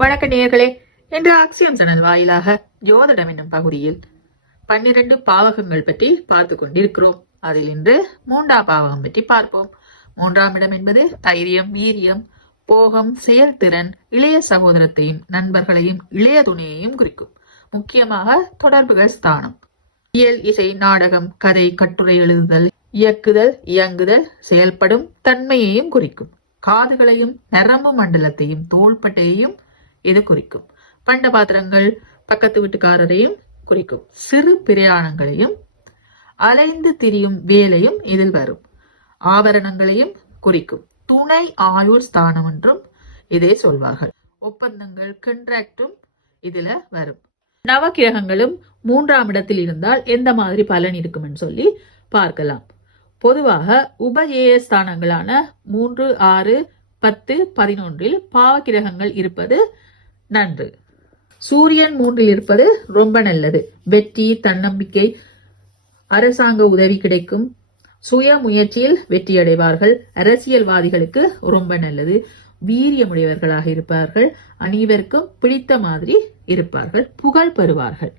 வணக்க நேயர்களே, இன்று ஆக்சியம் சேனல் வாயிலாக ஜோதிடம் என்னும் பகுதியில் 12 பாவகங்கள் பற்றி பார்த்து கொண்டிருக்கிறோம். அதில் இன்று 3ஆம் பாவகம் பற்றி பார்ப்போம். 3ஆம் இடம் என்பது தைரியம், வீரியம், போகம், செயல்திறன், இளைய சகோதரத்தையும் நண்பர்களையும் இளைய துணையையும் குறிக்கும். முக்கியமாக தொடர்புகள் ஸ்தானம். இயல், இசை, நாடகம், கதை, கட்டுரை எழுதுதல், இயக்குதல், இயங்குதல், செயல்படும் தன்மையையும் குறிக்கும். காதுகளையும் நரம்பு மண்டலத்தையும் தோள்பட்டையையும் இது குறிக்கும். பண்ட பாத்திரங்கள், பக்கத்து வீட்டுக்காரரையும் குறிக்கும். சிறு பிரயாணங்களையும் அலைந்து திரியும் வேலையும் இதில் வரும். ஆபரணங்களையும் குறிக்கும். துணை ஆயுள் ஸ்தானம் என்றும் இதே சொல்வார்கள். ஒப்பந்தங்கள், கண்ட்ராக்டும் இதுல வரும். நவக்கிரகங்களும் 3ஆம் இடத்தில் இருந்தால் எந்த மாதிரி பலன் இருக்கும்னு சொல்லி பார்க்கலாம். பொதுவாக உபஜேய ஸ்தானங்களான 3, 6, 10, 11 பாவக்கிரகங்கள் இருப்பது நன்று. சூரியன் 3 இருப்பது ரொம்ப நல்லது. வெற்றி, தன்னம்பிக்கை, அரசாங்க உதவி கிடைக்கும். சுய முயற்சியில் வெற்றி அடைவார்கள். அரசியல்வாதிகளுக்கு ரொம்ப நல்லது. வீரியமுடையவர்களாக இருப்பார்கள். அனைவருக்கும் பிடித்த மாதிரி இருப்பார்கள். புகழ் பெறுவார்கள்.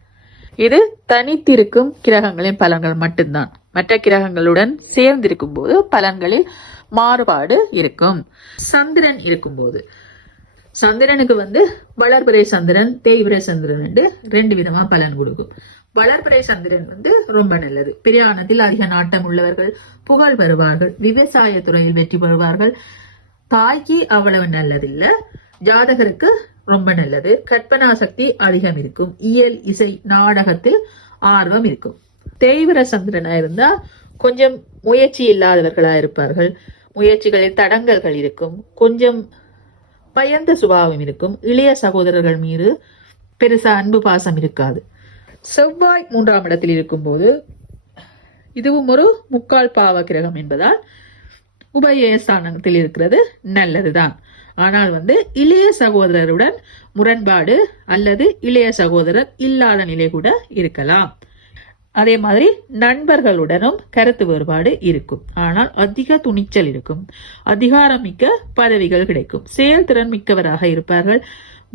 இது தனித்திருக்கும் கிரகங்களின் பலன்கள் மட்டும்தான். மற்ற கிரகங்களுடன் சேர்ந்திருக்கும் போது பலன்களில் மாறுபாடு இருக்கும். சந்திரன் இருக்கும்போது, சந்திரனுக்கு வளர்பிறை சந்திரன், தேய்பிறை சந்திரன் என்று 2 விதமா பலன் கொடுக்கும். வளர்பிறை சந்திரன் ரொம்ப நல்லது. பிரயாணத்தில் அதிக நாட்டம் உள்ளவர்கள் புகழ் பெறுவார்கள். விவசாய துறையில் வெற்றி பெறுவார்கள். தாய்க்கு அவ்வளவு நல்லதில்லை. ஜாதகருக்கு ரொம்ப நல்லது. கற்பனா சக்தி அதிகம் இருக்கும். இயல், இசை, நாடகத்தில் ஆர்வம் இருக்கும். தேய்பிறை சந்திரனா இருந்தா கொஞ்சம் முயற்சி இல்லாதவர்களா இருப்பார்கள். முயற்சிகளில் தடங்கல்கள் இருக்கும். கொஞ்சம் பயந்த சுபாவம் இருக்கும். இளைய சகோதரர்கள் மீது பெருசா அன்பு பாசம் இருக்காது. செவ்வாய் 3ஆம் இடத்தில் இருக்கும்போது இதுவும் ஒரு முக்கால் பாவ கிரகம் என்பதால் உபயஸ்தானத்தில் இருக்கிறது நல்லதுதான். ஆனால் இளைய சகோதரருடன் முரண்பாடு அல்லது இளைய சகோதரர் இல்லாத நிலை கூட இருக்கலாம். அதே மாதிரி நண்பர்களுடனும் கருத்து வேறுபாடு இருக்கும். ஆனால் அதிக துணிச்சல் இருக்கும். அதிகாரம் மிக்க பதவிகள் கிடைக்கும். செயல்திறன் மிக்கவராக இருப்பார்கள்.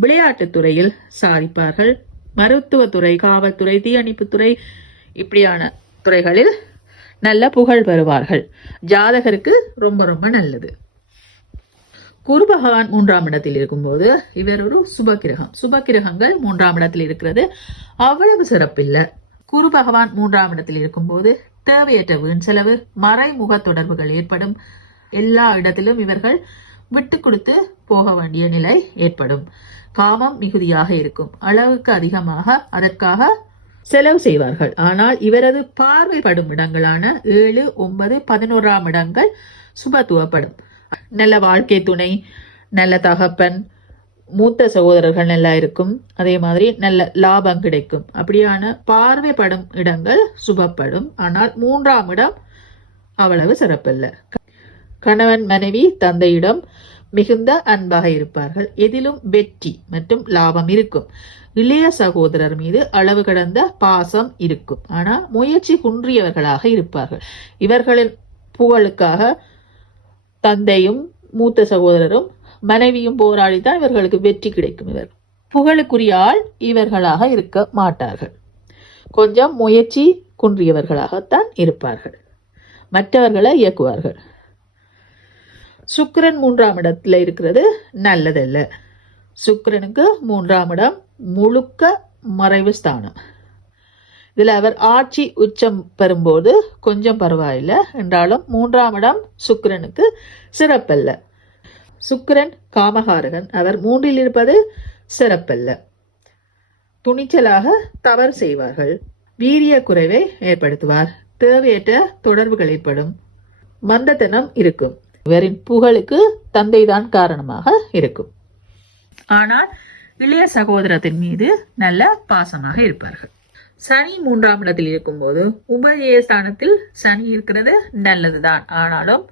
விளையாட்டுத் துறையில் சாதிப்பார்கள். மருத்துவத்துறை, காவல்துறை, தீயணைப்புத்துறை இப்படியான துறைகளில் நல்ல புகழ் பெறுவார்கள். ஜாதகருக்கு ரொம்ப ரொம்ப நல்லது. குரு பகவான் 3ஆம் இடத்தில் இருக்கும்போது இவர் ஒரு சுபகிரகம். சுபகிரகங்கள் 3ஆம் இடத்தில் இருக்கிறது அவ்வளவு சிறப்பில்லை. குரு பகவான் 3ஆம் இடத்தில் இருக்கும்போது தேவையற்ற வீண் செலவு, மறைமுக தொடர்புகள் ஏற்படும். எல்லா இடத்திலும் இவர்கள் விட்டு கொடுத்து போக வேண்டிய நிலை ஏற்படும். காமம் மிகுதியாக இருக்கும். அளவுக்கு அதிகமாக அதற்காக செலவு செய்வார்கள். ஆனால் இவரது பார்வைப்படும் இடங்களான 7, 9, 11ஆம் இடங்கள் சுபத்துவப்படும். நல்ல வாழ்க்கை துணை, நல்ல தகப்பன், மூத்த சகோதரர்கள் நல்லா இருக்கும். அதே மாதிரி நல்ல லாபம் கிடைக்கும். அப்படியான பார்வைப்படும் இடங்கள் சுபப்படும். ஆனால் 3ஆம் இடம் அவ்வளவு சிறப்பில்லை. கணவன், மனைவி, தந்தையிடம் மிகுந்த அன்பாக இருப்பார்கள். எதிலும் வெற்றி மற்றும் லாபம் இருக்கும். இளைய சகோதரர் மீது அளவு கடந்த பாசம் இருக்கும். ஆனால் முயற்சி குன்றியவர்களாக இருப்பார்கள். இவர்களின் புகழுக்காக தந்தையும் மூத்த சகோதரரும் மனைவியும் போராடித்தான் இவர்களுக்கு வெற்றி கிடைக்கும். இவர் புகழுக்குரிய ஆள் இவர்களாக இருக்க மாட்டார்கள். கொஞ்சம் முயற்சி குன்றியவர்களாகத்தான் இருப்பார்கள். மற்றவர்களை இயக்குவார்கள். சுக்கிரன் 3ஆம் இடத்துல இருக்கிறது நல்லதல்ல. சுக்கிரனுக்கு 3ஆம் இடம் முழுக்க மறைவு ஸ்தானம். இதுல அவர் ஆட்சி உச்சம் பெறும்போது கொஞ்சம் பரவாயில்லை என்றாலும் 3ஆம் இடம் சுக்கிரனுக்கு சிறப்பல்ல. சுக்கிரன் காமகாரகன். அவர் 3இல் இருப்பது சிறப்பல்ல. துணிச்சலாக தவறு செய்வார்கள். வீரிய குறைவை ஏற்படுத்துவார். தேவையற்ற தொடர்புகள் ஏற்படும். மந்தத்தனம் இருக்கும். இவரின் புகழுக்கு தந்தைதான் காரணமாக இருக்கும். ஆனால் இளைய சகோதரத்தின் மீது நல்ல பாசமாக இருப்பார்கள். சனி 3ஆம் இடத்தில் இருக்கும்போது உபஜயஸ்தானத்தில் சனி இருக்கிறது நல்லதுதான். ஆனாலும்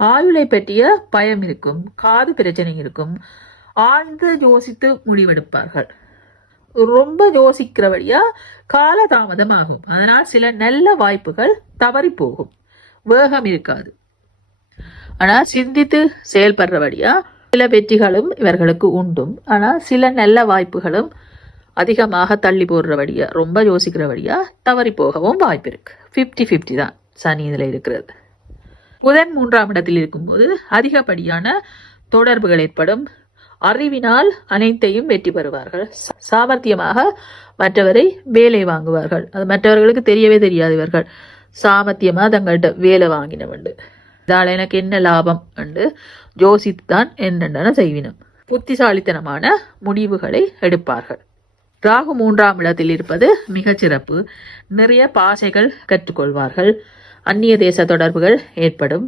ஆயுளை பற்றிய பயம் இருக்கும். காது பிரச்சனை இருக்கும். ஆழ்ந்து யோசித்து முடிவெடுப்பார்கள். ரொம்ப யோசிக்கிறபடியா காலதாமதம் ஆகும். அதனால் சில நல்ல வாய்ப்புகள் தவறி போகும். வேகம் இருக்காது. ஆனா சிந்தித்து செயல்படுறபடியா சில வெற்றிகளும் இவர்களுக்கு உண்டும். ஆனால் சில நல்ல வாய்ப்புகளும் அதிகமாக தள்ளி போடுறபடியா, ரொம்ப யோசிக்கிறபடியா தவறி போகவும் வாய்ப்பு இருக்கு. 50-50 தான் சனி இதில் இருக்கிறது. புதன் 3ஆம் இடத்தில் இருக்கும்போது அதிகப்படியான தொடர்புகள் ஏற்படும். அறிவினால் அனைத்தையும் வெற்றி பெறுவார்கள். சாமர்த்தியமாக மற்றவரை வேலை வாங்குவார்கள். அது மற்றவர்களுக்கு தெரியவே தெரியாது. இவர்கள் சாமர்த்தியமாக தங்கள்கிட்ட வேலை வாங்கினவண்டு, இதால் எனக்கு என்ன லாபம் என்று யோசித்து தான் என்னென்ன செய்வினம். புத்திசாலித்தனமான முடிவுகளை எடுப்பார்கள். ராகு 3ஆம் இடத்தில் இருப்பது மிகச்சிறப்பு. நிறைய பாசைகள் கற்றுக்கொள்வார்கள். அந்நிய தேச தொடர்புகள் ஏற்படும்.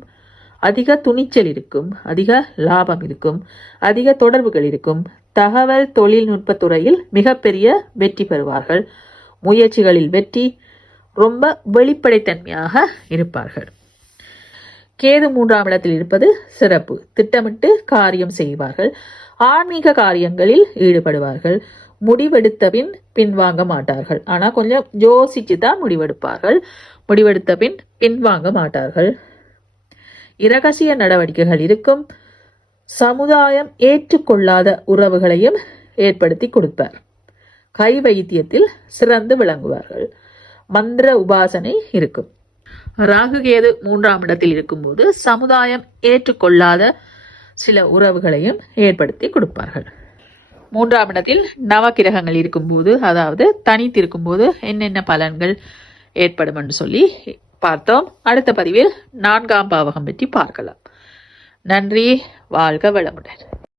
அதிக துணிச்சல் இருக்கும், அதிக லாபம் இருக்கும், அதிக தொடர்புகள் இருக்கும். தகவல் தொழில்நுட்ப துறையில் மிகப்பெரிய வெற்றி பெறுவார்கள். முயற்சிகளில் வெற்றி. ரொம்ப வெளிப்படைத்தன்மையாக இருப்பார்கள். கேது 3ஆம் இடத்தில் இருப்பது சிறப்பு. திட்டமிட்டு காரியம் செய்வார்கள். ஆன்மீக காரியங்களில் ஈடுபடுவார்கள். முடிவெடுத்த பின் பின்வாங்க மாட்டார்கள். ஆனால் கொஞ்சம் யோசிச்சு தான் முடிவெடுப்பார்கள். முடிவெடுத்த பின் பின்வாங்க மாட்டார்கள். இரகசிய நடவடிக்கைகள் இருக்கும். சமுதாயம் ஏற்றுக்கொள்ளாத உறவுகளையும் ஏற்படுத்தி கொடுப்பார். கை வைத்தியத்தில் சிறந்து விளங்குவார்கள். மந்திர உபாசனை இருக்கும். ராகு கேது 3ஆம் இடத்தில் இருக்கும்போது சமுதாயம் ஏற்றுக்கொள்ளாத சில உறவுகளையும் ஏற்படுத்தி கொடுப்பார்கள். 3ஆம் இடத்தில் நவக்கிரகங்கள் இருக்கும்போது, அதாவது தனித்திருக்கும்போது என்னென்ன பலன்கள் ஏற்படும் என்று சொல்லி பார்த்தோம். அடுத்த பதிவில் 4ஆம் பாவகம் பற்றி பார்க்கலாம். நன்றி. வாழ்க வளமுடன்.